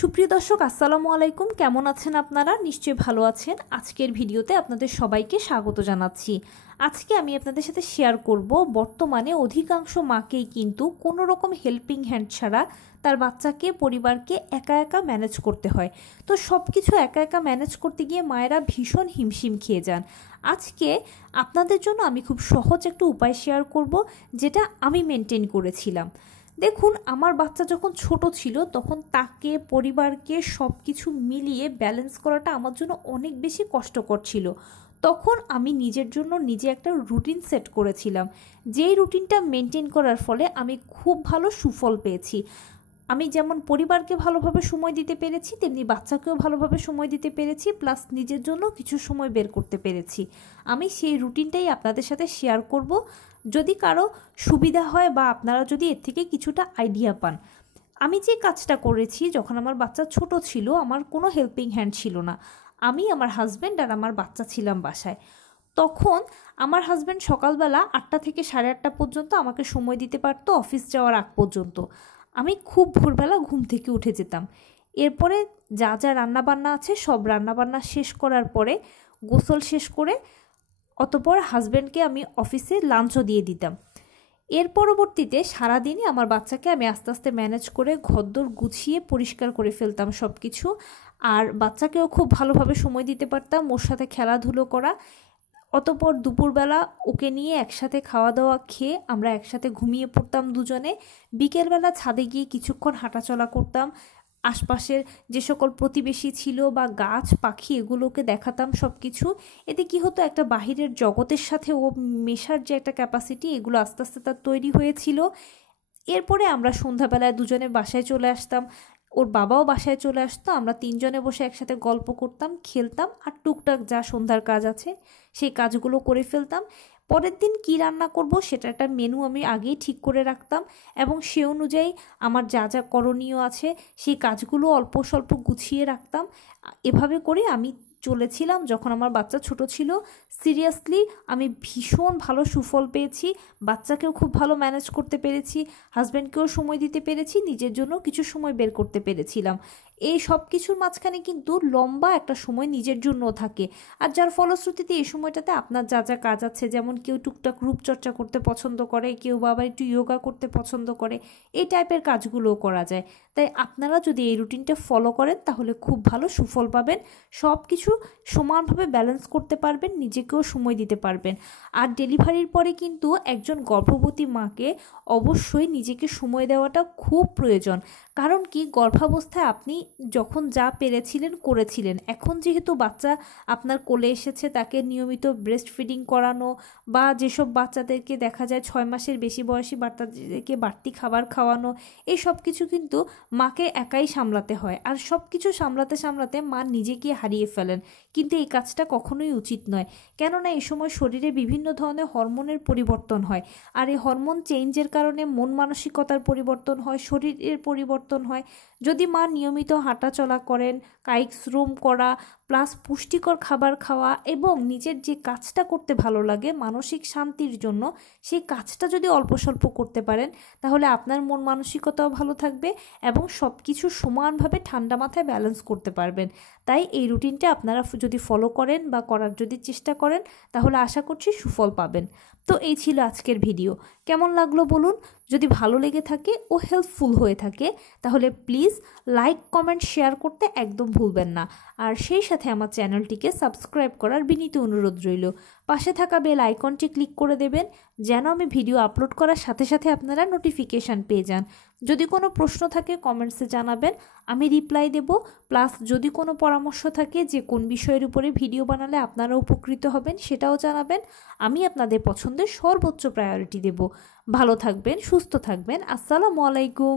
সুপ্রিয় দর্শক আসসালামু আলাইকুম, কেমন আছেন আপনারা? নিশ্চয়ই ভালো আছেন। আজকের ভিডিওতে আপনাদের সবাইকে স্বাগত জানাচ্ছি। আজকে আমি আপনাদের সাথে শেয়ার করব বর্তমানে অধিকাংশ মাকেই কিন্তু কোনো রকম হেল্পিং হ্যান্ড ছাড়া তার বাচ্চাকে পরিবারকে একা একা ম্যানেজ করতে হয়। তো সব কিছু একা একা ম্যানেজ করতে গিয়ে মায়েরা ভীষণ হিমশিম খেয়ে যান। আজকে আপনাদের জন্য আমি খুব সহজ একটা উপায় শেয়ার করব, যেটা আমি মেনটেন করেছিলাম। দেখুন, আমার বাচ্চা যখন ছোট ছিল তখন তাকে পরিবারকে সব কিছু মিলিয়ে ব্যালেন্স করাটা আমার জন্য অনেক বেশি কষ্টকর ছিল। তখন আমি নিজের জন্য নিজে একটা রুটিন সেট করেছিলাম, যেই রুটিনটা মেনটেন করার ফলে আমি খুব ভালো সুফল পেয়েছি। আমি যেমন পরিবারকে ভালোভাবে সময় দিতে পেরেছি, তেমনি বাচ্চাকেও ভালোভাবে সময় দিতে পেরেছি, প্লাস নিজের জন্য কিছু সময় বের করতে পেরেছি। আমি সেই রুটিনটাই আপনাদের সাথে শেয়ার করব, যদি কারো সুবিধা হয় বা আপনারা যদি এর থেকে কিছুটা আইডিয়া পান। আমি যে কাজটা করেছি, যখন আমার বাচ্চা ছোট ছিল, আমার কোনো হেল্পিং হ্যান্ড ছিল না। আমি, আমার হাজব্যান্ড আর আমার বাচ্চা ছিলাম বাসায়। তখন আমার হাজব্যান্ড সকালবেলা 8টা থেকে 8:30 পর্যন্ত আমাকে সময় দিতে পারতো, অফিস যাওয়ার আগ পর্যন্ত। আমি খুব ভোরবেলা ঘুম থেকে উঠে যেতাম। এরপরে যা যা রান্নাবান্না আছে সব রান্নাবান্না শেষ করার পরে, গোসল শেষ করে অতঃপর হাজব্যান্ডকে আমি অফিসে লাঞ্চও দিয়ে দিতাম। এর পরবর্তীতে সারাদিনই আমার বাচ্চাকে আমি আস্তে আস্তে ম্যানেজ করে ঘরদোর গুছিয়ে পরিষ্কার করে ফেলতাম সব কিছু। আর বাচ্চাকেও খুব ভালোভাবে সময় দিতে পারতাম, ওর সাথে খেলাধুলো করা। অতঃপর দুপুরবেলা ওকে নিয়ে একসাথে খাওয়া দাওয়া খেয়ে আমরা একসাথে ঘুমিয়ে পড়তাম দুজনে। বিকেলবেলা ছাদে গিয়ে কিছুক্ষণ হাঁটাচলা করতাম, আশপাশের যে সকল প্রতিবেশী ছিল বা গাছ পাখি এগুলোকে দেখাতাম সব কিছু। এতে কি হতো, একটা বাহিরের জগতের সাথে ও মেশার যে একটা ক্যাপাসিটি, এগুলো আস্তে আস্তে তার তৈরি হয়েছিল। এরপরে আমরা সন্ধ্যাবেলায় দুজনে বাসায় চলে আসতাম, ওর বাবাও বাসায় চলে আসতো। আমরা তিনজনে বসে একসাথে গল্প করতাম, খেলতাম, আর টুকটাক যা সন্ধ্যার কাজ আছে সেই কাজগুলো করে ফেলতাম। পরের দিন কি রান্না করব সেটা একটা মেনু আমি আগেই ঠিক করে রাখতাম, এবং সে অনুযায়ী আমার যা যা করণীয় আছে সেই কাজগুলো অল্প স্বল্প গুছিয়ে রাখতাম। এভাবে করে আমি চলেছিলাম যখন আমার বাচ্চা ছোট ছিল। সিরিয়াসলি আমি ভীষণ ভালো সুফল পেয়েছি, বাচ্চাকেও খুব ভালো ম্যানেজ করতে পেরেছি, হাজব্যান্ডকেও সময় দিতে পেরেছি, নিজের জন্য কিছু সময় বের করতে পেরেছিলাম। এই সব কিছুর মাঝখানে কিন্তু লম্বা একটা সময় নিজের জন্যও থাকে, আর যার ফলশ্রুতিতে এই সময়টাতে আপনার যা যা কাজ আছে, যেমন কেউ টুকটাক রূপচর্চা করতে পছন্দ করে, কেউ বা আবার একটু যোগা করতে পছন্দ করে, এই টাইপের কাজগুলোও করা যায়। তাই আপনারা যদি এই রুটিনটা ফলো করেন তাহলে খুব ভালো সুফল পাবেন, সব কিছু সমানভাবে ব্যালেন্স করতে পারবেন, নিজেকেও সময় দিতে পারবেন। আর ডেলিভারির পরে কিন্তু একজন গর্ভবতী মাকে অবশ্যই নিজেকে সময় দেওয়াটা খুব প্রয়োজন। কারণ কি, গর্ভাবস্থায় আপনি যখন যা পেরেছিলেন করেছিলেন, এখন যেহেতু বাচ্চা আপনার কোলে এসেছে, তাকে নিয়মিত ব্রেস্ট ফিডিং করানো, বা যেসব বাচ্চাদেরকে দেখা যায় 6 মাসের বেশি বয়সী বাচ্চাদেরকে বাড়তি খাবার খাওয়ানো, এই সব কিছু কিন্তু মাকে একাই সামলাতে হয়। আর সব কিছু সামলাতে সামলাতে মা নিজেকে হারিয়ে ফেলেন, কিন্তু এই কাজটা কখনোই উচিত নয়। কেননা এই সময় শরীরে বিভিন্ন ধরনের হরমোনের পরিবর্তন হয়, আর এই হরমোন চেঞ্জের কারণে মন মানসিকতার পরিবর্তন হয়, শরীরের পরিবর্তন হয়। যদি মা নিয়মিত হাঁটাচলা করেন, কায়িক শ্রম করা, প্লাস পুষ্টিকর খাবার খাওয়া, এবং নিজের যে কাজটা করতে ভালো লাগে মানসিক শান্তির জন্য, সেই কাজটা যদি অল্প স্বল্প করতে পারেন, তাহলে আপনার মন মানসিকতাও ভালো থাকবে এবং সব কিছু সমানভাবে ঠান্ডা মাথায় ব্যালেন্স করতে পারবেন। তাই এই রুটিনটা আপনারা যদি ফলো করেন বা করার যদি চেষ্টা করেন, তাহলে আশা করছি সুফল পাবেন। তো এই ছিল আজকের ভিডিও। কেমন লাগলো বলুন? যদি ভালো লেগে থাকে ও হেল্পফুল হয়ে থাকে তাহলে প্লিজ লাইক, কমেন্ট, শেয়ার করতে একদম ভুলবেন না। আর সেই সাথে আমার চ্যানেলটিকে সাবস্ক্রাইব করার বিনীত অনুরোধ রইল। পাশে থাকা বেল আইকনটি ক্লিক করে দেবেন, যেন আমি ভিডিও আপলোড করার সাথে সাথে আপনারা নোটিফিকেশান পেয়ে যান। যদি কোনো প্রশ্ন থাকে কমেন্টসে জানাবেন, আমি রিপ্লাই দেব। প্লাস যদি কোনো পরামর্শ থাকে যে কোন বিষয়ের উপরে ভিডিও বানালে আপনারা উপকৃত হবেন, সেটাও জানাবেন। আমি আপনাদের পছন্দের সর্বোচ্চ প্রায়োরিটি দেব। ভালো থাকবেন, সুস্থ থাকবেন। আসসালামু আলাইকুম।